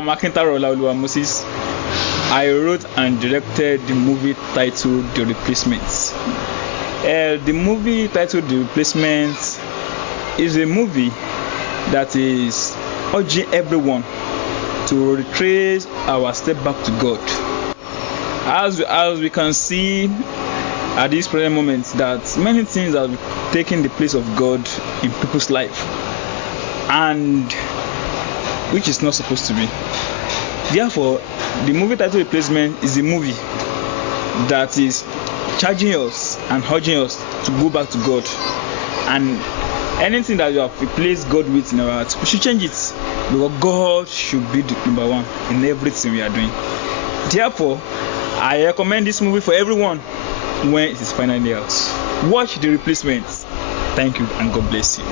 am Akintaro Olaoluwa Moses. I wrote and directed the movie titled The Replacements. The movie titled The Replacements is a movie that is urging everyone to retrace our step back to God. As we can see at this present moment, that many things have taken the place of God in people's life, and which is not supposed to be. Therefore, the movie title Replacement is a movie that is charging us and urging us to go back to God, and anything that you have replaced God with in our hearts, we should change it, because God should be the number one in everything we are doing. Therefore, I recommend this movie for everyone when it is finally out. Watch The Replacement. Thank you and God bless you.